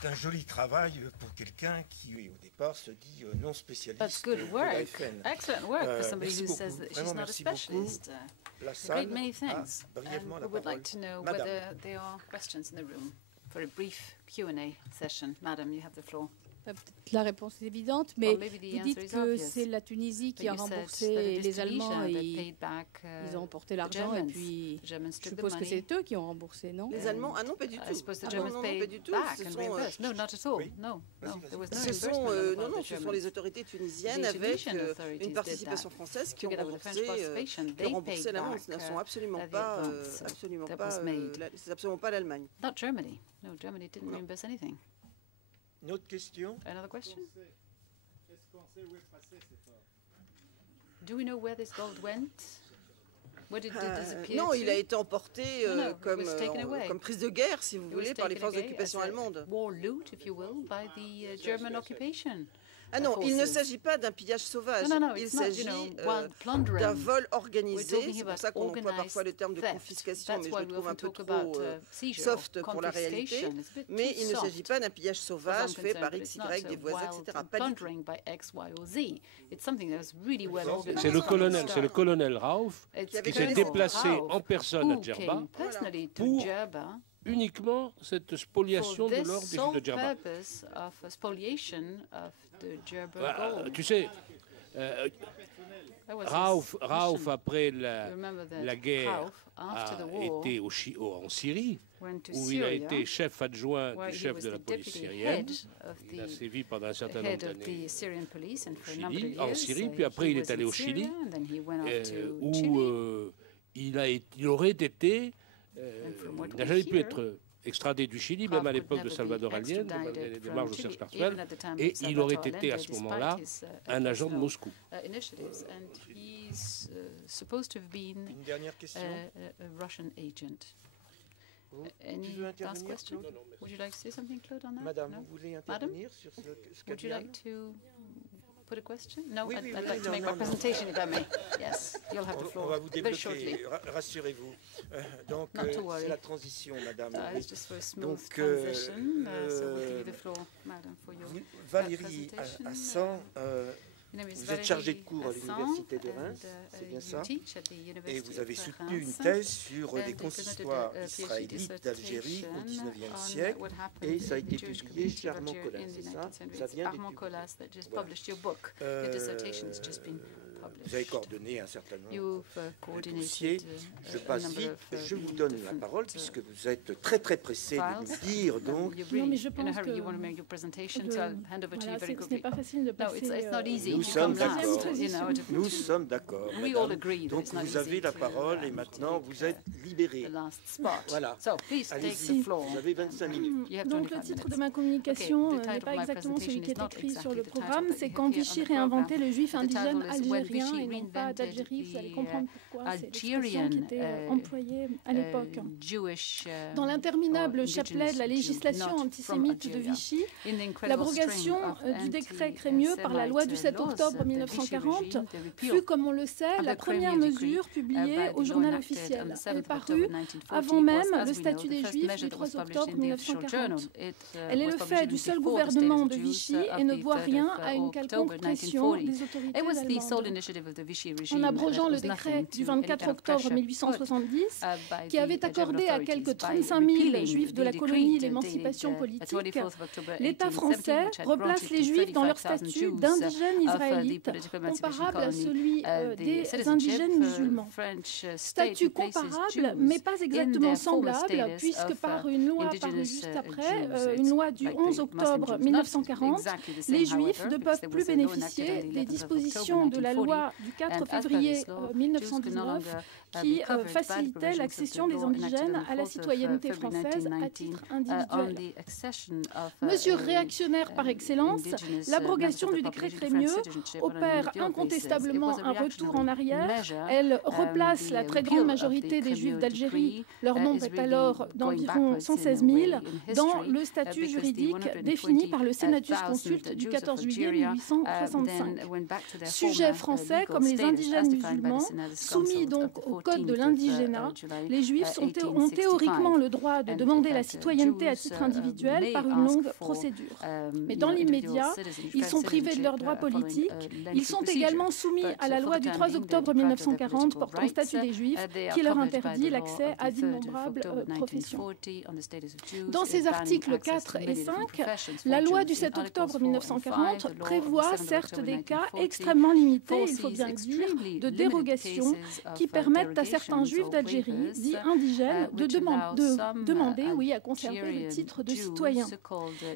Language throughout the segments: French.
C'est un joli travail pour quelqu'un qui, au départ, se dit non spécialiste That's good de la work. FN. Excellent work for somebody Merci who beaucoup. says that she's Vraiment, not a merci beaucoup. specialist. La Great, salle many a thanks. brièvement And la we would parole. like to know Madame. whether there are questions in the room for a brief Q&A session. Madam, you have the floor. Peut-être la réponse est évidente, mais maybe the vous answer dites is que obvious. c'est la Tunisie qui But a you said that remboursé it is les Allemands Tunisia et that paid back, ils ont emporté the l'argent et Germans. puis The Germans je took the suppose que money. c'est eux qui ont remboursé, non? Les Allemands, ah non, pas du tout. I suppose the Ah Germans non, non, pas paid du tout. back Ce and sont, reimbursed. No, not at all. Oui. No, no, there was no ce sont, reimbursement on non, the part non, of the ce sont Germans. les autorités tunisiennes The avec Tunisian authorities une did participation that. française qui ont Together with the French remboursé, participation, qui they ont remboursé paid l'Allemagne. back, Ce ne sont absolument the pas, advance that was made. c'est absolument pas l'Allemagne. Not Germany. No, Germany didn't reimburse anything. Une autre question? Another question? Do we know where this gold went? Where did it disappear Non, to? il a été emporté No, no, it was taken away. comme prise de guerre, si vous It was voulez, par les taken forces away d'occupation as a allemandes. war loot, if you will, by the German occupation. Ah non, il ne forces. s'agit pas d'un pillage sauvage. No, no, no, Il it's not, s'agit wild plundering. d'un vol We're organisé. talking C'est about pour ça qu'on emploie parfois le terme de theft. confiscation, That's mais je why le we trouve un often peu talk trop about seizure soft or pour la réalité. confiscation. It's a bit Mais too il ne s'agit soft pas d'un pillage as sauvage I'm fait concerned, par but X, it's not Y, des a voisins, wild etc. Pas du tout. plundering by X, Y, or Z. It's something that was really well organized. C'est le colonel Raouf It's qui s'est Colonel déplacé Raouf en personne à who Djerba came personally to pour Djerba uniquement cette spoliation for de this l'or des Juifs sole de Djerba. purpose of spoliation of the Djerba gold. Tu sais, That was his Raouf, mission. après You remember that la guerre, Raouf, after a the war, été en Syrie, went to où il a Syria, été chef adjoint where du he chef was de la the police deputy syrienne. head of Il a the sévi pendant un certain nombre head of the d'années Syrian police, and for a au number Chili, of en years, Syrie, puis après he il was est allé in au Chili, Syria, and then he went off to où Chile. il aurait été, And from what il n'a we jamais pu hear, être extradé du Chili, Raouf même à could l'époque de never be Salvador Allende, extradited les from démarches de Chile, Serge Klarsfeld, even at the time et of il aurait Salvador été à Allende, ce despite moment-là his, un agent de personal, Moscou. Initiatives, and he's supposed to have been Une dernière question? a Russian agent. Tu veux Any last intervenir, question? Claude? Would you like to say something, Claude, on that? Madame, No? vous voulez Madame? intervenir sur ce qu'a Would dit you Anne? like to put a question? No, Oui, I'd, oui, I'd oui, like to non, make non, my non. presentation if I may. Yes, you'll have the On floor va vous very shortly. débloquer, rassurez-vous. Donc, Not to worry. c'est la transition, madame. It's just for a smooth Donc, transition. So we'll give you the floor, madam, for your Valérie presentation. Hassan, My name is vous êtes chargée de Valérie cours à Hassan, l'Université de and, Reims, c'est bien you ça? teach at the Et University vous avez of soutenu une Reims, thèse sur and les you presented consistoires a PhD israélites d'Algérie au dissertation XIXe on siècle, what happened et ça a in the été Jewish publié community chez of Armand Algeria Collas, in the c'est ça? 19th century. Ça It's vient d'être Armand publié. Collas that just Voilà. published your book. Your dissertation has just been Vous avez published. coordonné un certain nombre You've de dossiers. coordinated Je a passe number vite, of je vous donne la different, parole puisque vous êtes très très pressé de files. nous dire donc. You're Non, really mais je in a pense hurry. que You want to make your presentation, je- so I'll hand over to you voilà, very ce n'est quickly. pas facile de No, passer. it's not easy Nous to sommes come last, d'accord. you know, Nous sommes d'accord. We all madame. agree that Donc it's not vous avez easy la to, parole et to maintenant take, vous êtes libéré. the last spot. Voilà. So please take Allez-y, the floor. vous avez 25 minutes. You have Donc le 25 titre minutes. de ma communication Okay, the n'est title pas of my exactement celui qui est presentation is not écrit sur le exactly the title programme, that c'est you quand have here Vichy on the réinventait program. le juif The title indigène is When algérien Vichy et non pas reinvented d'Algérie. Vous allez the, comprendre pourquoi c'est l'expression qui Algerian, était employée à l'époque. Jewish, Dans l'interminable or chapelet de la indigenous législation Jew, not from antisémite de Algeria. Vichy, In the incredible l'abrogation string of du décret Crémieux par la loi du 7 anti-Semite octobre laws of the Vichy 1940 regime, the repeal fut, comme on le sait, of la the première Crémieux decree, mesure publiée by the au law journal enacted officiel. on the 7th Elle of October parut 1940 avant même was, as le we know, statut the des first Juifs measure du that was 3 published octobre in the official 1940. journal. It, Elle est was le published fait du even seul before the gouvernement State of de the Jews, Vichy of et ne the doit 3rd rien of à une October quelconque pression 1940. des autorités It was the sole allemandes. initiative of the Vichy regime En abrogeant that le was décret nothing du to any 24 kind of octobre pressure 1870, put, by qui the avait German accordé à authorities quelques by 35 000 repealing juifs de the la decree colonie dated, l'émancipation politique, 24th of October l'État 1870, français which had replace granted les to juifs dans leur 35,000 statut Jews d'indigènes of the israélites, political emancipation comparable à colony, celui the des citizenship, indigènes musulmans. French state Statut replaces comparable, Jews mais pas in exactement their former semblable, status puisque of, par une loi parue indigenous, juste après, Jews. une It's loi du like the 11 Muslim octobre Jews. Not 1940, exactly the same, les Juifs however, ne because peuvent there plus was a law enacted bénéficier on the des 11th of dispositions October de la 1940, loi du 4 and as per février this law, Jews could no 1919 longer qui be covered by the facilitait provisions of l'accession the des law enacted indigènes on the à la 4th of citoyenneté February française à 1919 titre on individuel. the accession of Mesure réactionnaire par excellence, indigenous l'abrogation members du of the décret population to Crémieux French citizenship on an opère individual incontestablement basis. It was a un retour en reactionary arrière. measure. Elle replace The la très repeal grande of majorité the des Juifs Crémieux d'Algérie, decree, leur nombre is est really alors going d'environ backwards 116 in 000, history, dans le statut because the juridique 120,000 défini par le Senatus Consulte du Jews of 14 juillet Algeria, 1865. then went back to their Sujet former français comme les indigènes musulmans, soumis donc au code de l'indigénat, les Juifs ont théoriquement le droit de demander la citoyenneté à titre individuel par une longue procédure. Mais dans l'immédiat, ils sont privés de leurs droits politiques. Ils sont également soumis à la loi du 3 octobre 1940 portant statut des Juifs qui leur interdit l'accès à d'innombrables professions. Dans ces articles 4 et 5, la loi du 7 octobre 1940 prévoit certes des cas extrêmement limités, il faut bien le dire, de dérogations qui permettent à certains Juifs d'Algérie, dits indigènes, de demander à conserver le titre de citoyen.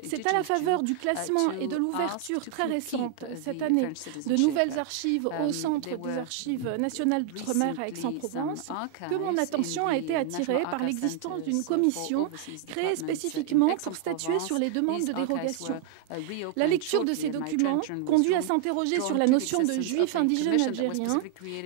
C'est à la faveur du classement et de l'ouverture très récente, cette année, de nouvelles archives au Centre des archives nationales d'outre-mer à Aix-en-Provence, que mon attention a été attirée par l'existence d'une commission créée spécifiquement pour statuer sur les demandes de dérogation. La lecture de ces documents conduit à s'interroger sur la notion de juif indigène algérien,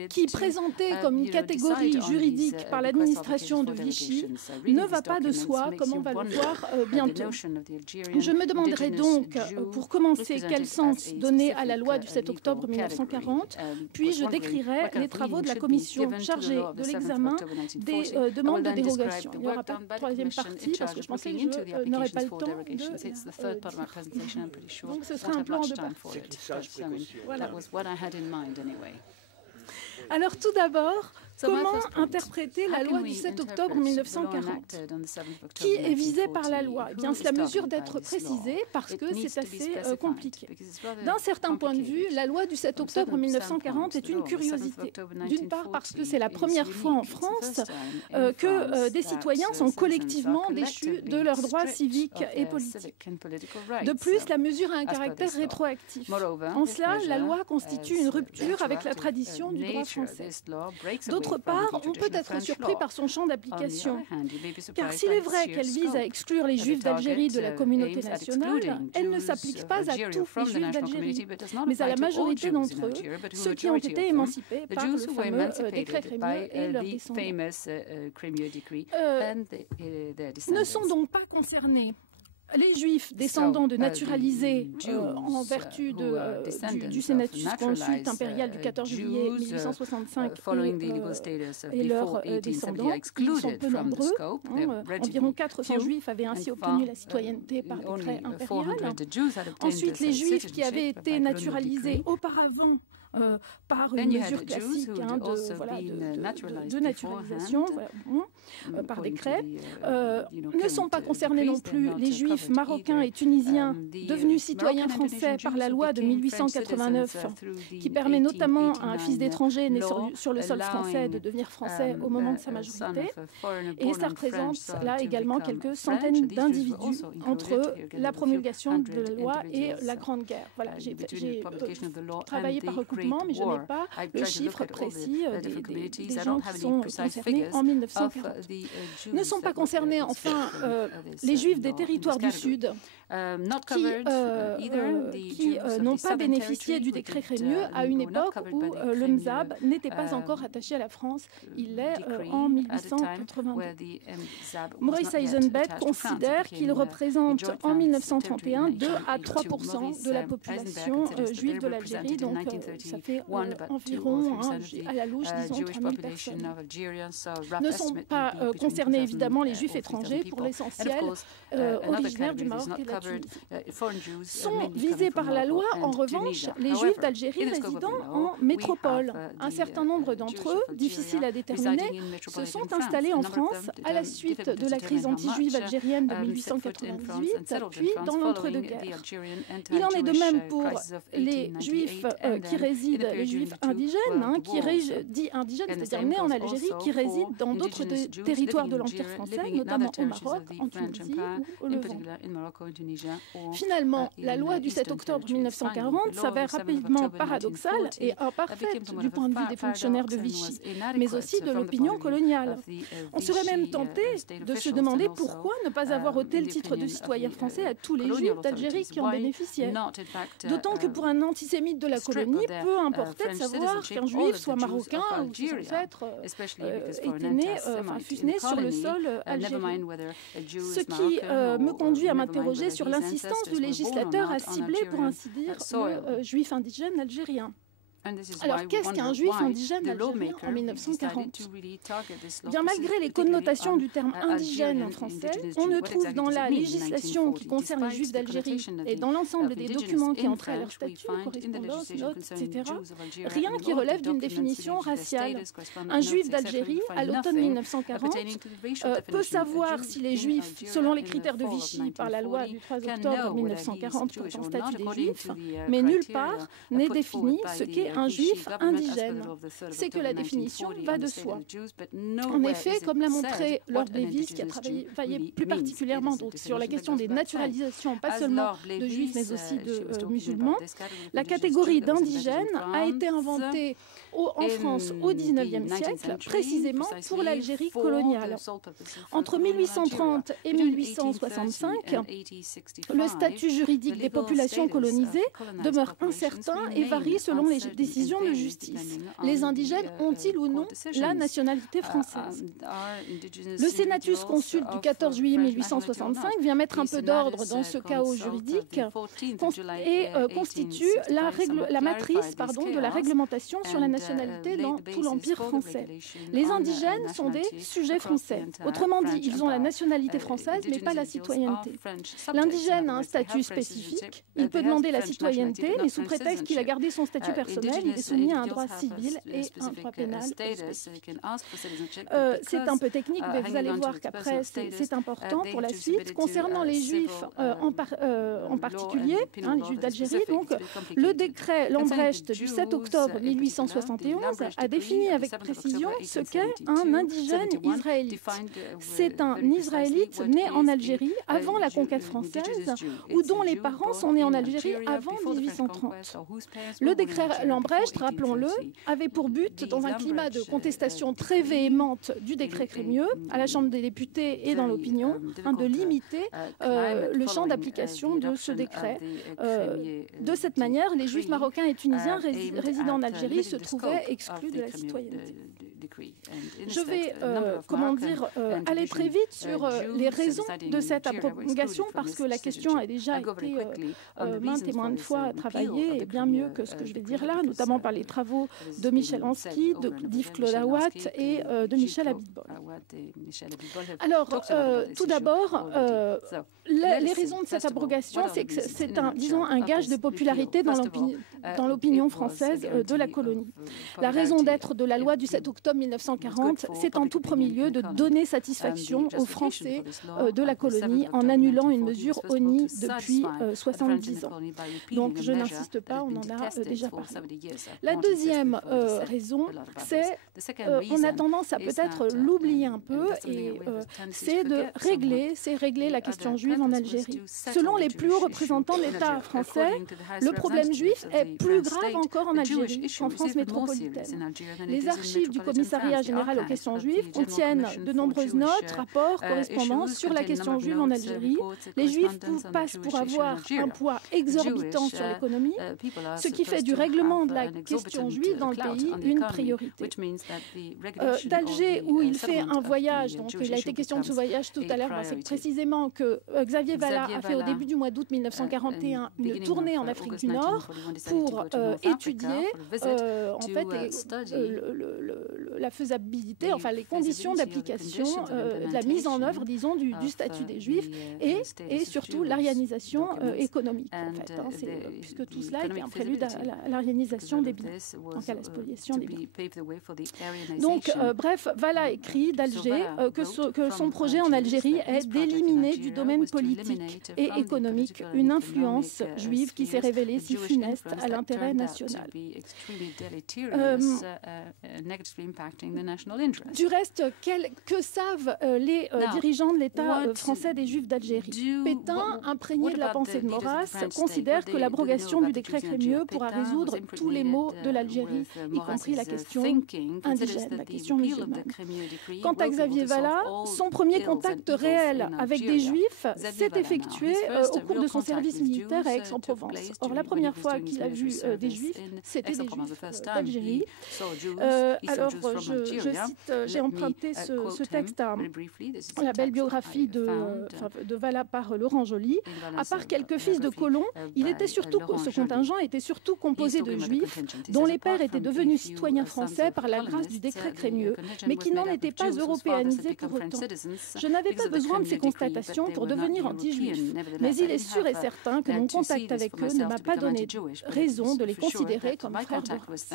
qui, présentée comme une catégorie juridique par l'administration de Vichy, ne va pas de soi, comme on va le voir bientôt. Je me demanderai donc, pour commencer, quel sens donner à la loi du 7 octobre 1940, puis je décrirai les travaux de la commission chargée de l'examen des demandes de dérogation. Il n'y aura pas de troisième partie, parce que je pensais que je n'aurais pas le temps de... Donc ce sera un plan en deux parties. Voilà. Alors tout d'abord, comment interpréter la loi du 7 octobre 1940 ? Qui est visée par la loi ? Eh bien, c'est la mesure d'être précisée parce que c'est assez compliqué. D'un certain point de vue, la loi du 7 octobre 1940 est une curiosité. D'une part parce que c'est la première fois en France que des citoyens sont collectivement déchus de leurs droits civiques et politiques. De plus, la mesure a un caractère rétroactif. En cela, la loi constitue une rupture avec la tradition du droit français. D'autre part, on peut être surpris par son champ d'application, car s'il est vrai qu'elle vise à exclure les Juifs d'Algérie de la communauté nationale, elle ne s'applique pas à tous les Juifs d'Algérie, mais à la majorité d'entre eux, ceux qui ont été émancipés par le fameux décret Crémieux et leurs descendants. Ne sont donc pas concernés les Juifs descendants de naturalisés en vertu du Senatus Consulte impérial du 14 juillet 1865 et leurs descendants, ils sont peu nombreux. Environ 400 Juifs avaient ainsi obtenu la citoyenneté par décret impérial. Ensuite, les Juifs qui avaient été naturalisés auparavant par une mesure classique de naturalisation par décret. Ne sont pas concernés non plus les Juifs marocains et tunisiens devenus citoyens français par la loi de 1889 qui permet notamment à un fils d'étranger né sur le sol français de devenir français au moment de sa majorité. Et ça représente là également quelques centaines d'individus entre la promulgation de la loi et la Grande Guerre. Voilà, j'ai travaillé par recoupement, mais je n'ai pas le chiffre précis des gens qui sont concernés en 1940. Ne sont pas concernés, enfin, les Juifs des territoires du Sud qui n'ont pas bénéficié du décret Crémieux à une époque où le MZAB n'était pas encore attaché à la France. Il l'est en 1882. Maurice Eisenbett considère qu'il représente en 1931 2 à 3% de la population juive de l'Algérie, donc ça fait environ, à la louche, disons, 3000 personnes. Ne sont pas concernés évidemment les Juifs étrangers, pour l'essentiel originaires du Maroc et de la Tunisie. Sont visés par la loi, en revanche, les Juifs d'Algérie résidant en métropole. Un certain nombre d'entre eux, difficiles à déterminer, se sont installés en France à la suite de la crise anti-juive algérienne de 1898, puis dans l'entre-deux-guerres. Il en est de même pour les Juifs qui résident, les Juifs indigènes, dits indigènes, c'est-à-dire nés en Algérie, qui résident dans d'autres territoires de l'Empire français, notamment au Maroc, en Tunisie ou au Levant. Finalement, la loi du 7 octobre 1940 s'avère rapidement paradoxale et imparfaite du point de vue des fonctionnaires de Vichy, mais aussi de l'opinion coloniale. On serait même tenté de se demander pourquoi ne pas avoir ôté le titre de citoyen français à tous les Juifs d'Algérie qui en bénéficiaient. D'autant que pour un antisémite de la colonie, peu importait de savoir qu'un Juif soit marocain ou ses ancêtres fût né sur le sol algérien. Ce qui me conduit à m'interroger sur l'insistance du législateur à cibler, pour ainsi dire, le juif indigène algérien. Alors, qu'est-ce qu'un juif indigène algérien en 1940 ? Bien, malgré les connotations du terme indigène en français, on ne trouve dans la législation qui concerne les juifs d'Algérie et dans l'ensemble des documents qui entraient à leur statut, correspondances, notes, etc., rien qui relève d'une définition raciale. Un juif d'Algérie, à l'automne 1940, peut savoir s'il est juif selon les critères de Vichy par la loi du 3 octobre 1940 pour le statut des juifs, mais nulle part n'est défini ce qu'est un juif indigène. C'est que la définition va de soi. En effet, comme l'a montré Lord Davis, qui a travaillé plus particulièrement donc, sur la question des naturalisations, pas seulement de juifs, mais aussi de musulmans, la catégorie d'indigène a été inventée en France au XIXe siècle, précisément pour l'Algérie coloniale. Entre 1830 et 1865, le statut juridique des populations colonisées demeure incertain et varie selon les décisions de justice. Les indigènes ont-ils ou non la nationalité française? Le Senatus Consulte du 14 juillet 1865 vient mettre un peu d'ordre dans ce chaos juridique et constitue la matrice de la réglementation sur la nationalité dans tout l'Empire français. Les indigènes sont des sujets français. Autrement dit, ils ont la nationalité française, mais pas la citoyenneté. L'indigène a un statut spécifique. Il peut demander la citoyenneté, mais sous prétexte qu'il a gardé son statut personnel, il est soumis à un droit civil et un droit pénal spécifique. C'est un peu technique, mais vous allez voir qu'après, c'est important pour la suite. Concernant les Juifs en particulier, les Juifs d'Algérie, donc, le décret Lambrecht du 7 octobre 1871 a défini avec précision ce qu'est un indigène israélite. C'est un Israélite né en Algérie avant la conquête française ou dont les parents sont nés en Algérie avant 1830. Le décret Lambrecht, rappelons-le, avait pour but, dans un climat de contestation très véhémente du décret Crémieux, à la Chambre des députés et dans l'opinion, de limiter le champ d'application de ce décret. De cette manière, les Juifs marocains et tunisiens résidant en Algérie se trouvaient exclus de la citoyenneté. Je vais, aller très vite sur les raisons de cette abrogation parce que la question a déjà été maintes et maintes fois travaillée et bien mieux que ce que je vais dire là, notamment par les travaux de Michel Ansky, d'Yves Claude Aouat et de Michel Abitbol. Alors, tout d'abord, les raisons de cette abrogation, c'est que c'est un gage de popularité dans l'opinion française de la colonie. La raison d'être de la loi du 7 octobre 1940, c'est en tout premier lieu de donner satisfaction aux Français de la colonie en annulant une mesure ONI depuis 70 ans. Donc je n'insiste pas, on en a déjà parlé. La deuxième raison, c'est, on a tendance à peut-être l'oublier un peu, et c'est de régler la question juive en Algérie. Selon les plus hauts représentants de l'État français, le problème juif est plus grave encore en Algérie qu'en France métropolitaine. Les archives du Commissariat général aux questions juives contiennent de nombreuses notes, rapports, correspondances sur la question juive en Algérie. Les Juifs passent pour avoir un poids exorbitant sur l'économie, ce qui fait du règlement de la question juive dans le pays une priorité. D'Alger, où il fait un voyage, donc il a été question de ce voyage tout à l'heure, c'est précisément que Xavier Vallat a fait au début du mois d'août 1941 une tournée en Afrique du Nord pour étudier la faisabilité, enfin les conditions d'application, la mise en œuvre, disons, du statut des Juifs et surtout l'arianisation économique, en fait, puisque tout cela était un prélude à l'arianisation des biens, donc à la spoliation des biens. Donc, bref, Vallat écrit d'Alger que son projet en Algérie est d'éliminer du domaine politique et économique une influence juive qui s'est révélée si funeste à l'intérêt national. Du reste, que savent les dirigeants de l'État français des Juifs d'Algérie? Pétain, imprégné de la pensée de Maurras, considère que l'abrogation du décret Crémieux pourra résoudre tous les maux de l'Algérie, y compris la question indigène, la question musulmane. Quant à Xavier Vallat, son premier contact réel avec des Juifs s'est effectué au cours de son service militaire à Aix-en-Provence. Or, la première fois qu'il a vu des Juifs, c'était des Juifs d'Algérie. Alors, j'ai emprunté ce texte à la belle biographie de Vala par Laurent Joly. À part quelques fils de colons, ce contingent était surtout composé de juifs dont les pères étaient devenus citoyens français par la grâce du décret Crémieux, mais qui n'en étaient pas européanisés pour autant. Je n'avais pas besoin de ces constatations pour devenir anti-juif, mais il est sûr et certain que mon contact avec eux ne m'a pas donné raison de les considérer comme frères de race.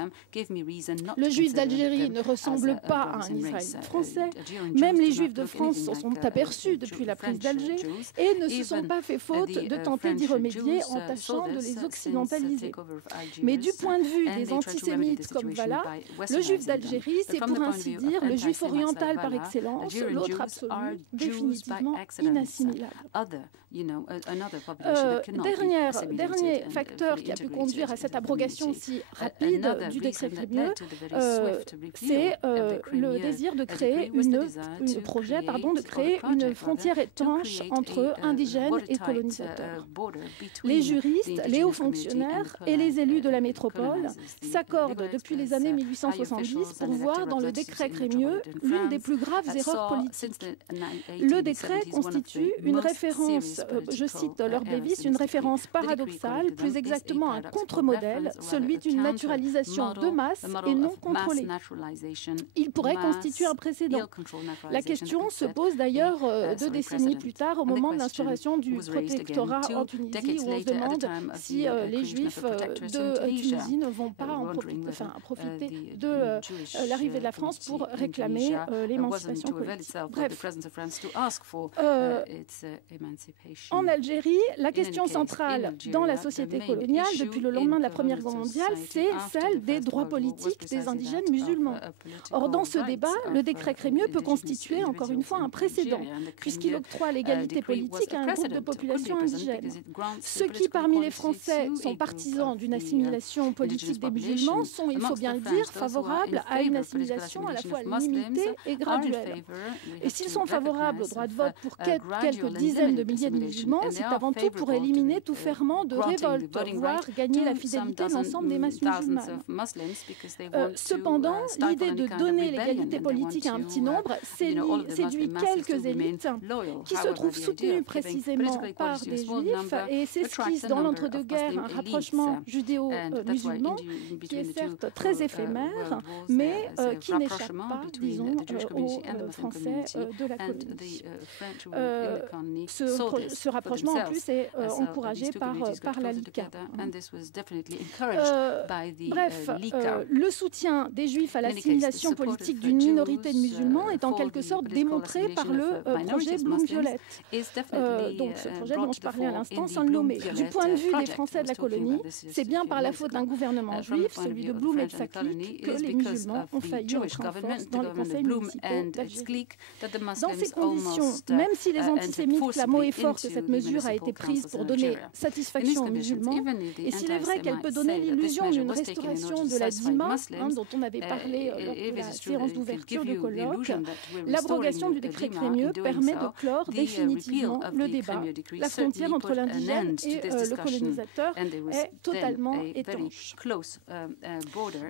Le juif d'Algérie ne ressemble pas à un Israélien français. Même les juifs de France s'en sont aperçus depuis la prise d'Alger et ne se sont pas fait faute de tenter d'y remédier en tâchant de les occidentaliser. Mais du point de vue des antisémites comme Vala, le juif d'Algérie, c'est pour ainsi dire le juif oriental par excellence, l'autre absolu, définitivement inassimilable. Dernier facteur qui a pu conduire à cette abrogation si rapide du décret Crémieux, c'est le désir de créer le projet de créer une frontière étanche entre indigènes et colonisateurs. Les juristes, les hauts fonctionnaires et les élus de la métropole s'accordent depuis les années 1870 pour voir dans le décret Crémieux l'une des plus graves erreurs politiques. Le décret constitue une référence, je cite Lord Davis, une référence paradoxale, plus exactement un contre-modèle, celui d'une naturalisation de masse et non contrôlée. Il pourrait constituer un précédent. La question se pose d'ailleurs 2 décennies plus tard, au moment de l'instauration du protectorat en Tunisie, où on se demande si les Juifs de Tunisie ne vont pas profiter de l'arrivée de la France pour réclamer l'émancipation politique. Bref, en Algérie, la question centrale dans la société coloniale, depuis le lendemain de la Première Guerre mondiale, c'est celle des droits politiques des indigènes musulmans. Or, dans ce débat, le décret Crémieux peut constituer, encore une fois, un précédent, puisqu'il octroie l'égalité politique à un groupe de population indigène. Ceux qui, parmi les Français, sont partisans d'une assimilation politique des musulmans sont, il faut bien le dire, favorables à une assimilation à la fois limitée et graduelle. Et s'ils sont favorables au droit de vote pour quelques dizaines de milliers de musulmans, c'est avant tout pour éliminer tout ferment de révolte, voire gagner la fidélité de l'ensemble des masses musulmanes. Cependant, l'idée de donner l'égalité politique à un petit nombre séduit quelques élites qui se trouvent soutenues précisément par des juifs et s'esquisse dans l'entre-deux-guerres un rapprochement judéo-musulman qui est certes très éphémère, mais qui n'échappe pas, disons, aux Français de la colonie. Ce rapprochement, en plus, est encouragé par la LICA. Bref, le soutien des Juifs à l'assimilation politique d'une minorité de musulmans est en quelque sorte démontré par le projet Bloom-Violette. Donc ce projet dont je parlais à l'instant, sans le nommer. Du point de vue des Français de la colonie, c'est bien par la faute d'un gouvernement juif, celui de Blum et de sa clique, que les musulmans ont failli entrer en force dans les conseils municipaux d'Algérie. Dans ces conditions, même si les antisémites clament haut et fort que cette mesure a été prise pour donner satisfaction aux musulmans, et s'il est vrai qu'elle peut donner l'illusion d'une restauration de la dîma, dont on avait parlé lors de la séance d'ouverture du colloque, l'abrogation du décret Crémieux permet de clore définitivement le débat. La frontière entre l'indigène et le colonisateur est totalement étanche.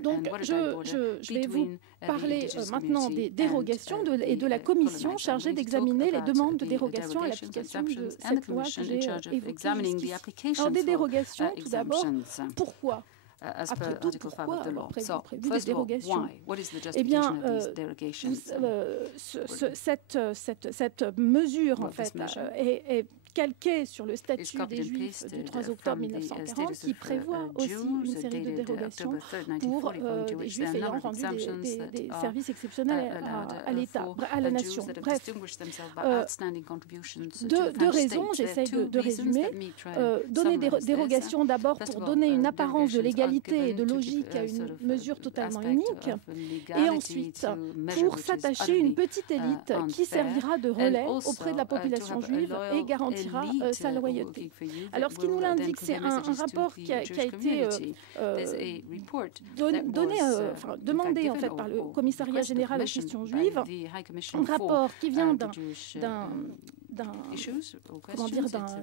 Donc, je vais vous parler maintenant des dérogations et de la commission chargée d'examiner les demandes de dérogation à l'application de cette loi que j'ai évoquée jusqu'ici. Alors, des dérogations, tout d'abord, pourquoi ? Après tout, pourquoi avoir prévu des dérogations ? Eh bien, cette mesure, en fait, est calqué sur le statut des Juifs du 3 octobre 1940 qui prévoit aussi une série de dérogations pour les Juifs ayant rendu des services exceptionnels à l'État, à la nation. Bref, deux raisons, j'essaie de résumer. Donner des dérogations d'abord pour donner une apparence de légalité et de logique à une mesure totalement unique, et ensuite pour s'attacher une petite élite qui servira de relais auprès de la population juive et garantira sa loyauté. Alors, ce qui nous l'indique, c'est un rapport qui a été demandé en fait par le Commissariat général aux questions juives, un rapport qui vient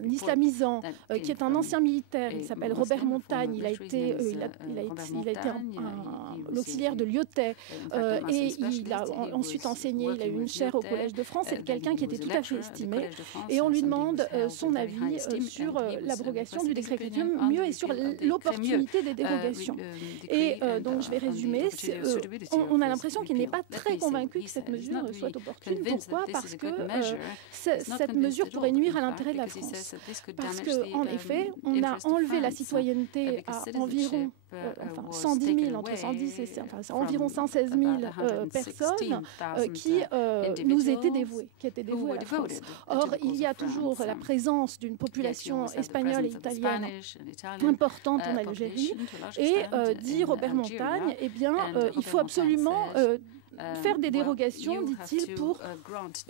islamisant qui est un ancien militaire. Il s'appelle Robert Montagne. Il a été l'auxiliaire de Lyotet et il a ensuite enseigné. Il a eu une chaire au Collège de France. C'est quelqu'un qui était tout à fait estimé. Et on lui demande son avis sur l'abrogation du décret mieux et sur l'opportunité des dérogations. Et donc, je vais résumer. On a l'impression qu'il n'est pas très convaincu que cette mesure soit opportune. Pourquoi? Parce que cette mesure pourrait nuire à l'intérêt de la France. Parce qu'en effet, on a enlevé la citoyenneté à environ 110 000, entre 110 et environ 116 000 personnes qui nous étaient dévouées, qui étaient dévouées à la France. Or, il y a toujours la présence d'une population espagnole et italienne importante en Algérie. Et dit Robert Montagne, eh bien, il faut absolument faire des dérogations, dit-il, pour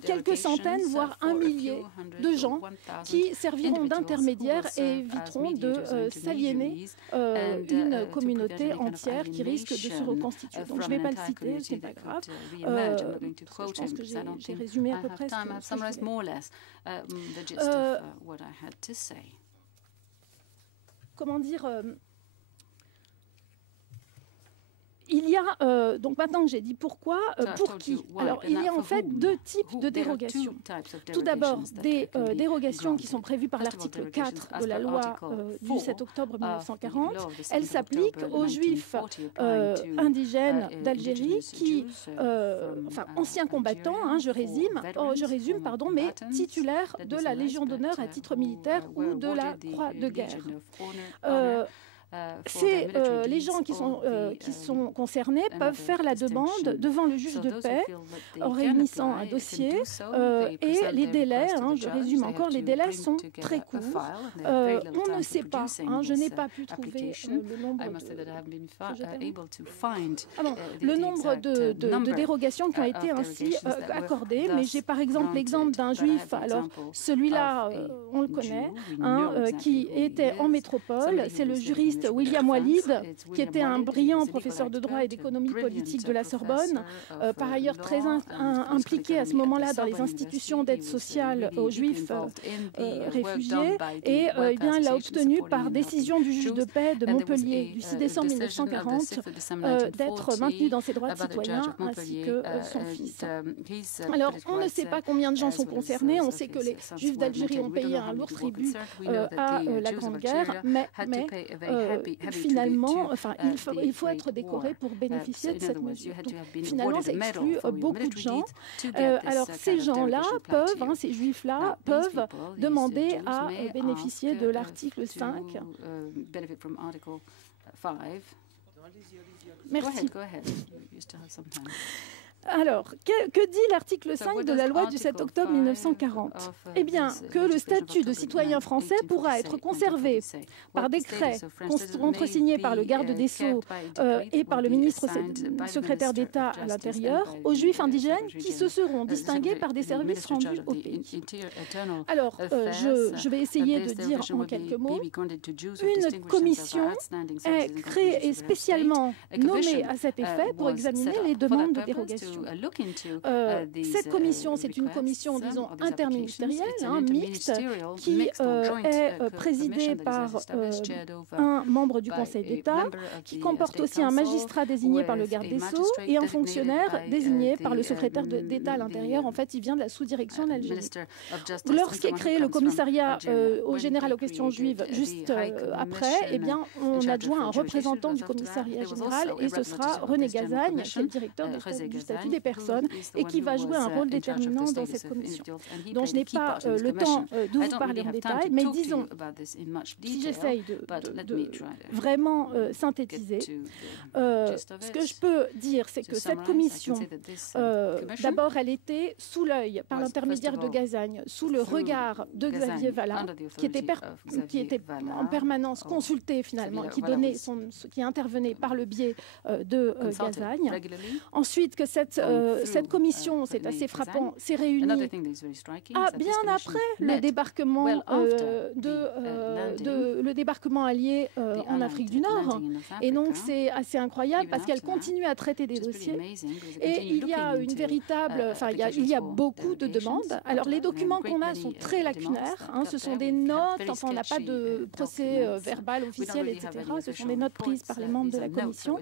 quelques centaines, voire 1 millier de gens qui serviront d'intermédiaires et éviteront de s'aliéner une communauté entière qui risque de se reconstituer. Donc je ne vais pas le citer, ce n'est pas grave. Je pense que j'ai résumé à peu près ce que je voulais. Comment dire il y a, donc maintenant que j'ai dit pourquoi, pour qui? Alors, il y a en fait 2 types de dérogations. Tout d'abord, des dérogations qui sont prévues par l'article 4 de la loi du 7 octobre 1940. Elles s'appliquent aux Juifs indigènes d'Algérie qui, enfin, anciens combattants, je résume, mais titulaires de la Légion d'honneur à titre militaire ou de la Croix de guerre. Les gens qui sont concernés peuvent faire la demande devant le juge de paix en réunissant un dossier et les délais, je résume encore, les délais sont très courts. On ne sait pas, je n'ai pas pu trouver le nombre de dérogations qui ont été ainsi accordées, mais j'ai par exemple l'exemple d'un juif, alors celui-là on le connaît, qui était en métropole, c'est le juriste William Walid, qui était un brillant professeur de droit et d'économie politique de la Sorbonne, par ailleurs très impliqué à ce moment-là dans les institutions d'aide sociale aux Juifs réfugiés, et bien, il a obtenu par décision du juge de paix de Montpellier du 6 décembre 1940 d'être maintenu dans ses droits de citoyen ainsi que son fils. Alors, on ne sait pas combien de gens sont concernés, on sait que les Juifs d'Algérie ont payé un lourd tribut à la Grande Guerre, mais finalement, il faut être décoré pour bénéficier de cette mesure. Donc, finalement, ça exclut beaucoup de gens. Alors, ces gens-là peuvent, ces Juifs-là, peuvent demander à bénéficier de l'article 5. Merci. Alors, que dit l'article 5 de la loi du 7 octobre 1940? Eh bien, que le statut de citoyen français pourra être conservé par décret contresigné par le garde des Sceaux et par le ministre secrétaire d'État à l'Intérieur aux Juifs indigènes qui se seront distingués par des services rendus au pays. Alors, je vais essayer de dire en quelques mots. Une commission est créée et spécialement nommée à cet effet pour examiner les demandes de dérogation. Cette commission, c'est une commission, disons, interministérielle, mixte, qui est présidée par un membre du Conseil d'État, qui comporte aussi un magistrat désigné par le garde des Sceaux et un fonctionnaire désigné par le secrétaire d'État à l'intérieur. En fait, il vient de la sous-direction de l'Algérie. Lorsqu'est créé le commissariat au général aux questions juives juste après, eh bien, on adjoint un représentant du commissariat général et ce sera René Gazagne, qui est le directeur du statut des personnes et qui va jouer un rôle déterminant dans cette commission. Donc je n'ai pas le temps de vous parler en détail, mais disons, si j'essaye de vraiment synthétiser, ce que je peux dire, c'est que cette commission, d'abord, elle était sous l'œil, par l'intermédiaire de Gazagne, sous le regard de Xavier Valin, qui était en permanence consulté finalement, qui intervenait par le biais de Gazagne. Ensuite, que cette cette commission, c'est assez frappant, s'est réunie bien après le débarquement allié en Afrique du Nord. Et donc, c'est assez incroyable parce qu'elle continue à traiter des dossiers. Et il y a une véritable... il y a beaucoup de demandes. Alors, les documents qu'on a sont très lacunaires. Ce sont des notes, enfin, on n'a pas de procès verbal officiel, etc. Ce sont des notes prises par les membres de la commission.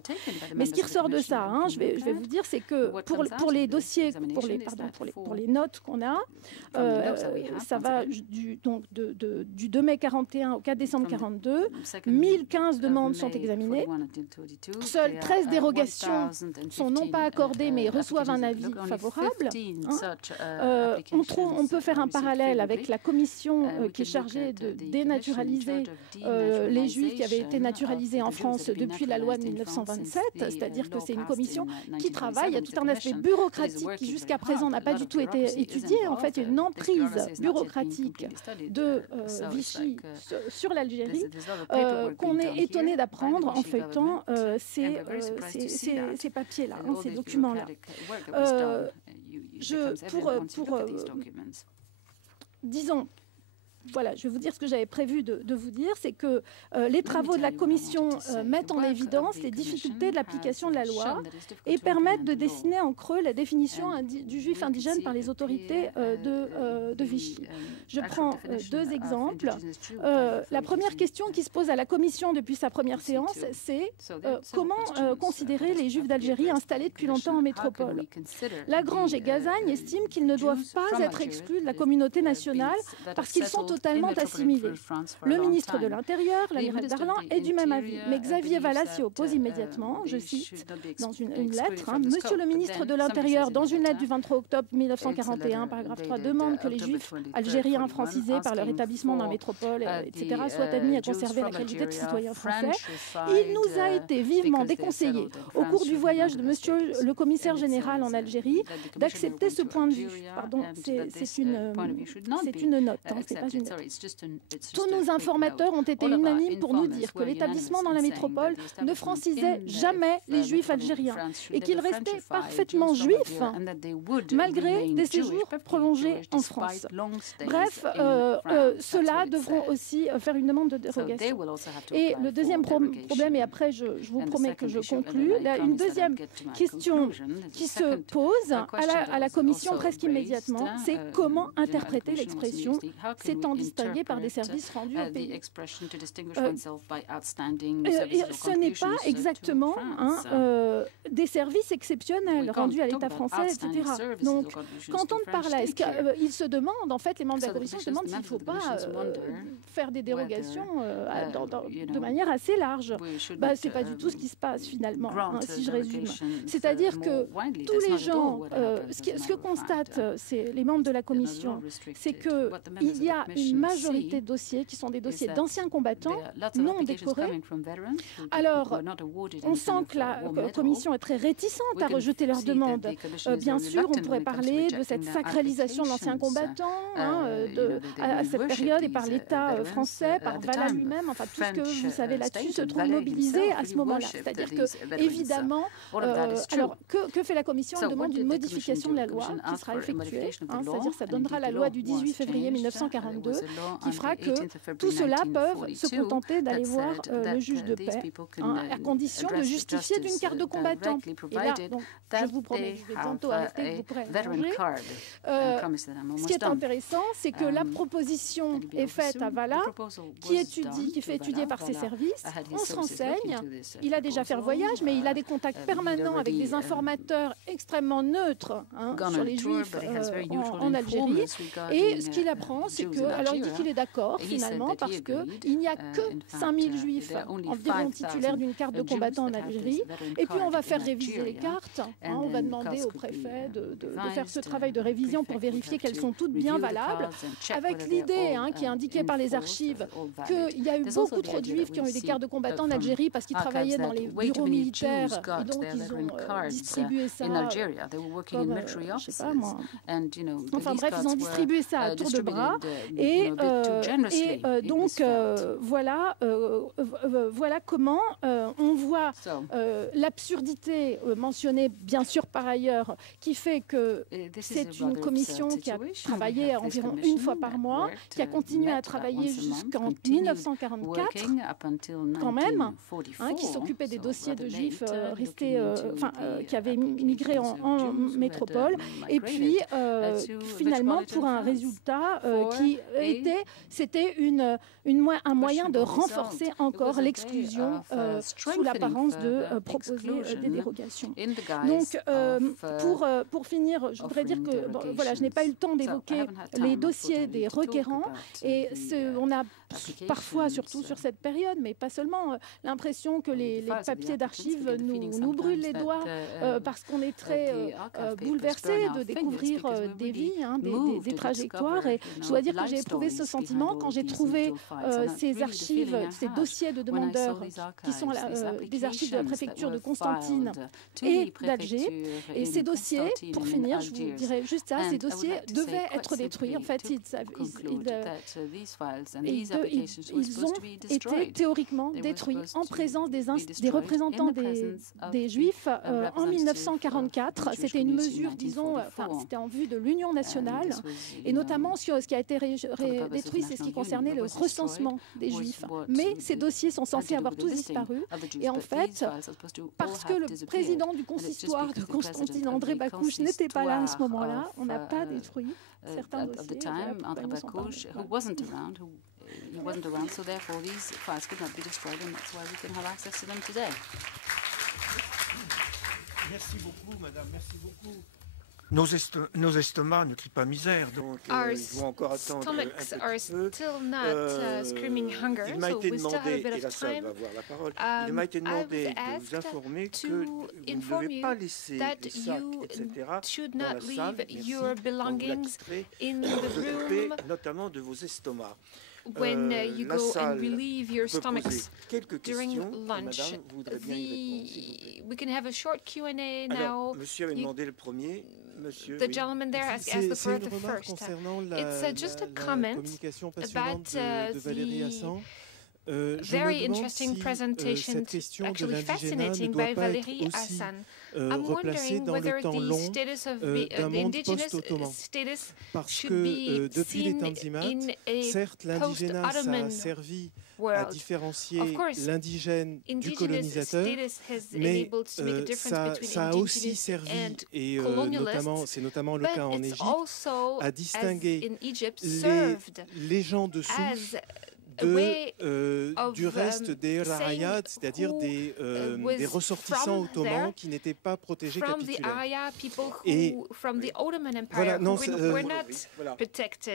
Mais ce qui ressort de ça, je vais vous dire, c'est que pour les dossiers, pour les notes qu'on a, ça va du 2 mai 41 au 4 décembre 42. 1015 demandes sont examinées. Seules 13 dérogations sont non pas accordées, mais reçoivent un avis favorable. On peut faire un parallèle avec la commission qui est chargée de dénaturaliser les Juifs qui avaient été naturalisés en France depuis la loi de 1927, c'est-à-dire que c'est une commission qui travaille. Il y a tout un aspect bureaucratique qui jusqu'à présent n'a pas du tout été étudié. En fait, il y a une emprise bureaucratique de Vichy sur l'Algérie qu'on est étonné d'apprendre en feuilletant ces papiers-là, ces documents-là. Disons, voilà, je vais vous dire ce que j'avais prévu de vous dire, c'est que les travaux de la Commission mettent en évidence les difficultés de l'application de la loi et permettent de dessiner en creux la définition du juif indigène par les autorités de Vichy. Je prends deux exemples. La première question qui se pose à la Commission depuis sa première séance, c'est comment considérer les juifs d'Algérie installés depuis longtemps en métropole. Lagrange et Gazagne estiment qu'ils ne doivent pas être exclus de la communauté nationale parce qu'ils sont totalement assimilés. Le ministre de l'Intérieur, l'amiral Darlan, est du même avis. Mais Xavier Vallat s'y oppose immédiatement. Je cite dans une lettre, Monsieur le ministre de l'Intérieur, dans une lettre du 23 octobre 1941, paragraphe 3, demande que les Juifs algériens francisés par leur établissement dans la métropole, etc., soient admis à conserver la qualité de citoyens français. Il nous a été vivement déconseillé, au cours du voyage de Monsieur le commissaire général en Algérie, d'accepter ce point de vue. Pardon, c'est une note, c'est pas une lettre. Tous nos informateurs ont été unanimes pour nous dire que l'établissement dans la métropole ne francisait jamais les Juifs algériens et qu'ils restaient parfaitement juifs malgré des séjours prolongés en France. Bref, ceux-là devront aussi faire une demande de dérogation. Et le deuxième problème, et après je vous promets que je conclue, une deuxième question qui se pose à la Commission presque immédiatement, c'est comment interpréter l'expression « s'étant distingué par des services rendus au pays ». Ce n'est pas exactement des services exceptionnels rendus à l'État français, etc. Donc, quand on parle là, ils se demandent, en fait, les membres de la Commission se demandent s'il ne faut pas faire des dérogations de manière assez large. Ce n'est pas du tout ce qui se passe finalement, si je résume. C'est-à-dire que tous les gens, ce que constatent les membres de la Commission, c'est qu'il y a une majorité de dossiers qui sont des dossiers d'anciens combattants non décorés. Alors, on sent que la Commission est très réticente à rejeter leurs demandes. Bien sûr, on pourrait parler de cette sacralisation de l'ancien combattant à cette période et par l'État français, par Vallat lui-même, enfin tout ce que vous savez là-dessus se trouve mobilisé à ce moment-là. C'est-à-dire que, évidemment, alors que fait la Commission? Elle demande une modification de la loi qui sera effectuée, c'est-à-dire ça donnera la loi du 18 février 1942 qui fera que tous ceux-là peuvent se contenter d'aller voir le juge de paix à condition de justifier d'une carte de combattant. Et là, donc, je vous promets, je vais bientôt arrêter, vous pourrez ranger. Ce qui est intéressant, c'est que la proposition est faite à Vallat, qui fait étudier par ses services. On se renseigne. Il a déjà fait le voyage, mais il a des contacts permanents avec des informateurs extrêmement neutres sur les Juifs en Algérie. Et ce qu'il apprend, c'est que, alors il dit qu'il est d'accord finalement parce qu'il n'y a que 5000 Juifs environ titulaires d'une carte de combattant en Algérie. Et puis on va faire réviser les cartes. On va demander au préfet de faire ce travail de révision pour vérifier qu'elles sont toutes bien valables, avec l'idée qui est indiquée par les archives qu'il y a eu beaucoup trop de Juifs qui ont eu des cartes de combattants en Algérie parce qu'ils travaillaient dans les bureaux militaires et donc ils ont distribué ça comme, je sais pas moi. Enfin bref, ils ont distribué ça à tour de bras et donc, voilà comment on voit l'absurdité mentionnée, bien sûr, par ailleurs, qui fait que c'est une commission qui a travaillé environ une fois par mois, qui a continué à travailler jusqu'en 1944, quand même, qui s'occupait des dossiers de juifs restés, qui avaient migré en métropole, et puis finalement pour un résultat c'était un moyen de renforcer encore l'exclusion sous l'apparence de proposer des dérogations. Donc pour finir, je voudrais dire que je n'ai pas eu le temps d'évoquer les dossiers des requérants, et on a parfois, surtout sur cette période, mais pas seulement, l'impression que les papiers d'archives nous brûlent les doigts parce qu'on est très bouleversé de découvrir des vies, des trajectoires. Et je dois dire que j'ai éprouvé ce sentiment quand j'ai trouvé ces archives, ces dossiers de demandeurs qui sont des archives de la préfecture de Constantine et d'Alger. Et ces dossiers, pour finir, je vous dirais juste ça, ces dossiers devaient être détruits. En fait, ils ont été théoriquement détruits en présence des représentants des Juifs en 1944. C'était une mesure, disons, c'était en vue de l'Union nationale, et notamment ce qui a été détruit, c'est ce qui concernait le recensement des Juifs. Mais ces dossiers sont censés avoir tous disparu, et en fait, parce que le président du consistoire de Constantine, André Bakouche, n'était pas là à ce moment-là, on n'a pas détruit certains dossiers. He wasn't around, so therefore these files could not be destroyed, and that's why we can have access to them today. Merci beaucoup, madame, merci beaucoup. Nos estomacs ne crient pas misère, donc ils vont encore attendre un petit peu. Il m'a été demandé, et la salle va avoir la parole, il m'a été demandé de vous informer que vous ne devez pas laisser les sacs, etc. dans la salle. Merci. Donc vous occupez notamment de vos estomacs. When you go and relieve your stomachs during lunch. We can have a short Q&A now. Monsieur avait demandé le premier. Monsieur, the gentleman there asked the first. It's just a comment about the very interesting presentation, actually fascinating, by Valérie Hassan. I'm wondering whether the status of the indigenous status should be seen in a post-Ottoman world. Of course, indigenous status has enabled to make a difference between indigenous and colonialists, but it's also, as in Egypt, served as du reste des Rayad, c'est-à-dire des ressortissants ottomans qui n'étaient pas protégés capitulaires. Et voilà, non,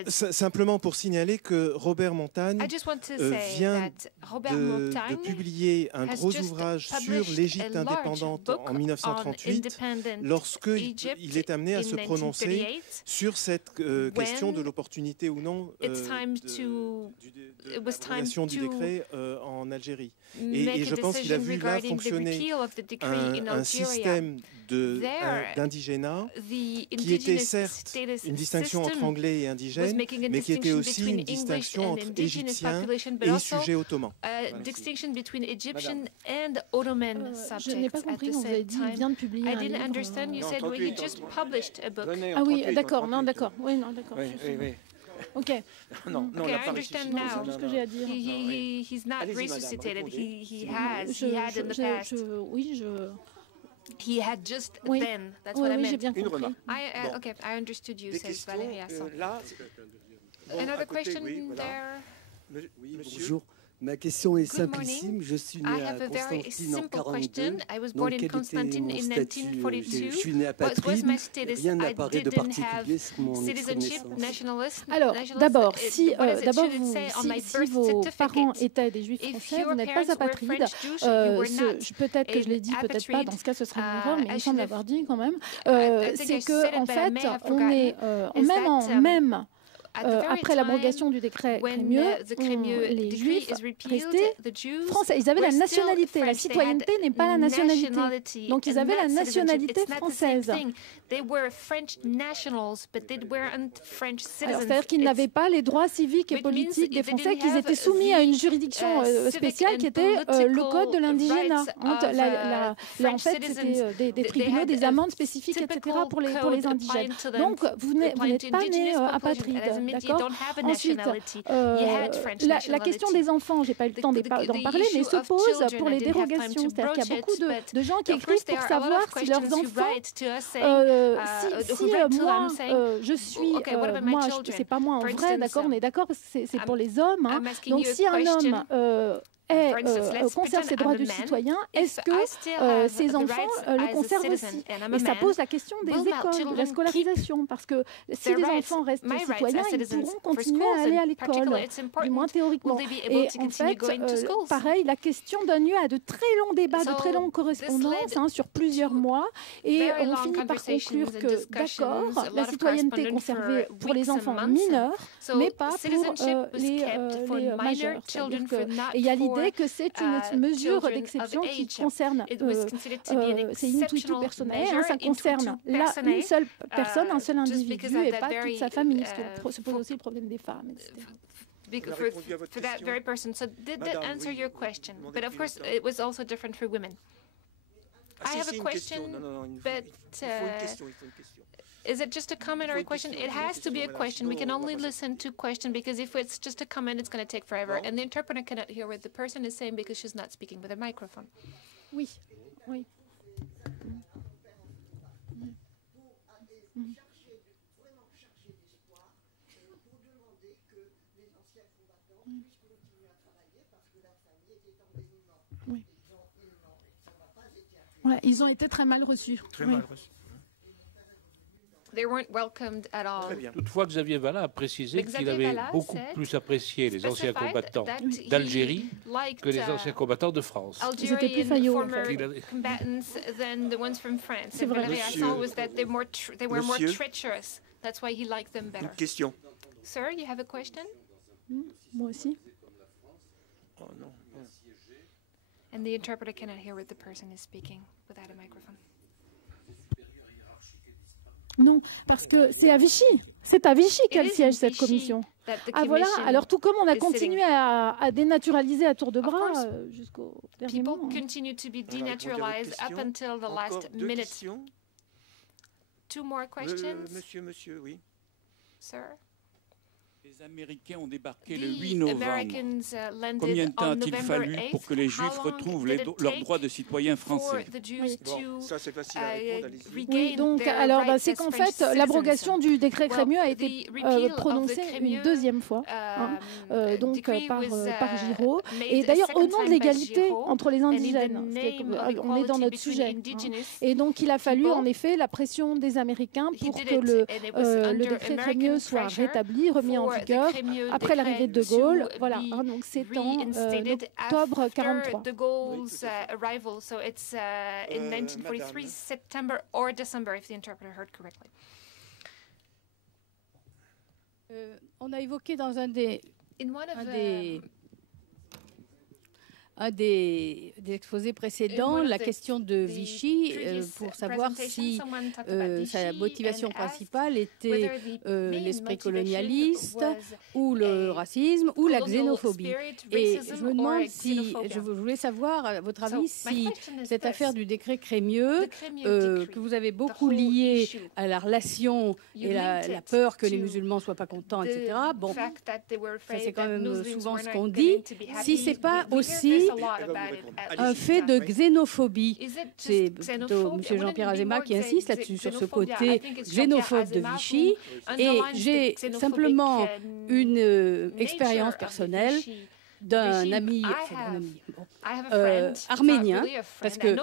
simplement pour signaler que Robert Montagne vient de publier un gros ouvrage sur l'Égypte indépendante en 1938, lorsqu'il est amené à se prononcer sur cette question de l'opportunité ou non de du décret en Algérie. Et je pense qu'il a vu là fonctionner un système d'indigénat qui était certes une distinction entre anglais et indigènes, mais qui était aussi une distinction entre égyptiens et sujets ottomans. Je n'ai pas compris, vous avez dit qu'il vient de publier un livre. Ah oui, d'accord, non, d'accord. Oui, non, d'accord. Ok. Non, I understand now. Ce que j'ai à dire. He's not resuscitated. He had in the past. He had just then. That's what I meant. J'ai bien compris. Okay, I understood you, says Valérie Hassan. Another question there? Oui, bonjour. Ma question est simplissime. Je suis né à Constantine en 1942. Donc, quel était mon statut? Je suis né apatride. Rien n'apparaît de particulier sur mon extrait de naissance. Alors, d'abord, si vos parents étaient des juifs français, vous n'êtes pas apatride. Peut-être que je l'ai dit, peut-être pas. Dans ce cas, ce serait une erreur, mais il me semble l'avoir dit quand même. C'est que, en fait, on est même après l'abrogation du décret Crémieux, les Juifs restaient français. Ils avaient la nationalité. La citoyenneté n'est pas la nationalité. Donc ils avaient la nationalité française. C'est-à-dire qu'ils n'avaient pas les droits civiques et politiques des Français, qu'ils étaient soumis à une juridiction spéciale qui était le code de l'indigénat. En fait, c'était des tribunaux, des amendes spécifiques, etc. pour les indigènes. Donc, vous n'êtes pas né apatride, d'accord? Ensuite, la question des enfants, je n'ai pas eu le temps d'en parler, mais se pose pour les dérogations. C'est-à-dire qu'il y a beaucoup de gens qui écrivent pour savoir si leurs enfants, moi, je suis, moi, c'est pas moi en vrai, d'accord, on est d'accord, parce que c'est pour les hommes. Hein. Donc, si un homme conserve ses droits de citoyen, est-ce que ses enfants le conservent aussi? Et ça pose la question des écoles, de la scolarisation, parce que si les enfants restent citoyens, ils pourront continuer à aller à l'école, du moins théoriquement. Et en fait, pareil, la question donne lieu à de très longs débats, de très longues correspondances sur plusieurs mois, et on finit par conclure que, d'accord, la citoyenneté est conservée pour les enfants mineurs, mais pas pour les majeurs. Et il y a l'idée que c'est une mesure d'exception qui concerne, c'est in situ personnel, ça concerne une seule personne, un seul individu et pas toute sa famille, ce qui se pose aussi le problème des femmes, etc. For that very person. So did that answer your question? But of course, it was also different for women. I have a question, but is it just a comment or a question? It has to be a question. We can only listen to question because if it's just a comment, it's going to take forever. And the interpreter cannot hear what the person is saying because she's not speaking with a microphone. Oui, oui. Ouais, ils ont été très mal reçus. Très mal reçus. They weren't welcomed at all. Toutefois, Xavier Vallat a précisé qu'il avait beaucoup plus apprécié les anciens combattants d'Algérie que les anciens combattants de France. Ils étaient plus faillots. C'est vrai. Une question. Sir, you have a question? Moi aussi. Oh non. And the interpreter cannot hear what the person is speaking without a microphone. Non, parce que c'est à Vichy. C'est à Vichy qu'elle siège, cette commission. Ah voilà, alors tout comme on a continué à dénaturaliser à tour de bras jusqu'au dernier moment. People continue to be denaturalized up until the last minute. Two more questions? Monsieur, oui. Sir? Les Américains ont débarqué le 8 novembre. Combien de temps a-t-il fallu pour que les Juifs retrouvent leurs droits de citoyens français? Bon, ça c'est facile à répondre, allez-y. Oui, donc alors c'est qu'en fait l'abrogation du décret Crémieux a été prononcée une deuxième fois, donc par Giraud, et d'ailleurs au nom de l'égalité entre les indigènes. On est dans notre sujet. Et donc il a fallu en effet la pression des Américains pour que le décret Crémieux soit rétabli, remis en vigueur après l'arrivée de De Gaulle. Voilà, donc c'est en octobre 1943. De Gaulle's arrival, so it's in 1943, September or December, if the interpreter heard correctly. On a évoqué dans un des exposés précédents la question de Vichy pour savoir si sa motivation principale était l'esprit colonialiste ou le racisme ou la xénophobie. Et je me demande si, je voulais savoir à votre avis si cette affaire du décret Crémieux que vous avez beaucoup liée à la relation et la peur que les musulmans ne soient pas contents, etc. Bon, ça c'est quand même souvent ce qu'on dit. Si c'est pas aussi un fait de xénophobie. C'est plutôt M. Jean-Pierre Azéma qui insiste là-dessus, sur ce côté xénophobe de Vichy. Et j'ai simplement une expérience personnelle. d'un ami, arménien, parce que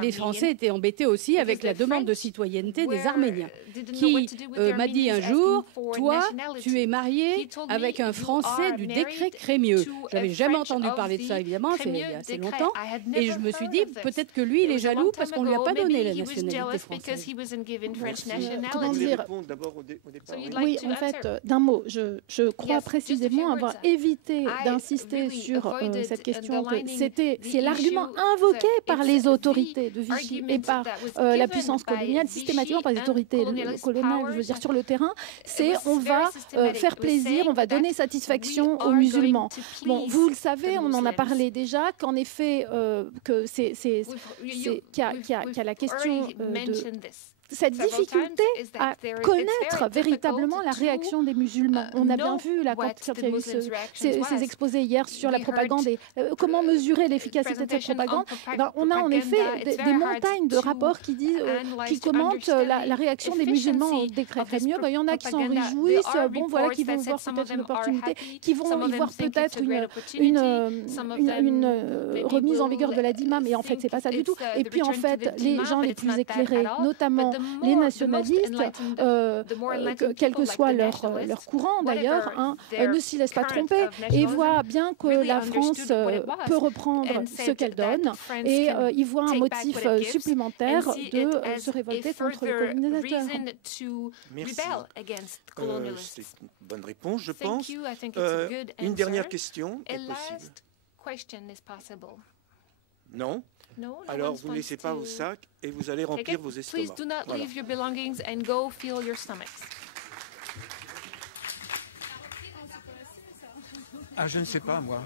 les Français étaient embêtés aussi avec la demande de citoyenneté des Arméniens, qui m'a dit un jour, toi, tu es marié avec un Français du décret Crémieux. Je n'avais jamais entendu parler de ça, évidemment, c'est il y a assez longtemps, et je me suis dit, peut-être que lui, il est jaloux parce qu'on ne lui a pas donné la nationalité française. Comment dire? Oui, en fait, d'un mot, je crois précisément avoir évité d'insister sur cette question que c'est l'argument invoqué par les autorités de Vichy et par la puissance coloniale, systématiquement par les autorités coloniales, je veux dire sur le terrain, c'est on va faire plaisir, on va donner satisfaction aux musulmans. Bon, vous le savez, on en a parlé déjà, qu'en effet, qu'il y a la question de cette difficulté à connaître véritablement la réaction des musulmans. On a bien vu là, quand il y a eu ces exposés hier sur la propagande et comment mesurer l'efficacité de cette propagande. On a en effet des montagnes de rapports qui disent, qui commentent la réaction des musulmans au décret Crémieux. Il y en a qui s'en réjouissent, bon voilà, qui vont voir peut-être une opportunité, qui vont y voir peut-être une remise en vigueur de la DIMA, mais en fait c'est pas ça du tout. Et puis en fait, les gens les plus éclairés, notamment les nationalistes, quel que soit leur courant d'ailleurs, ne s'y laissent pas tromper et voient bien que la France peut reprendre ce qu'elle donne et ils voient un motif supplémentaire de se révolter contre le colonisateur. Merci. C'est une bonne réponse, je pense. Une dernière question est possible. Non? Alors, vous ne laissez pas vos sacs et vous allez remplir vos estomacs. Please do not leave your belongings and go fill your stomachs. Ah, je ne sais pas, moi.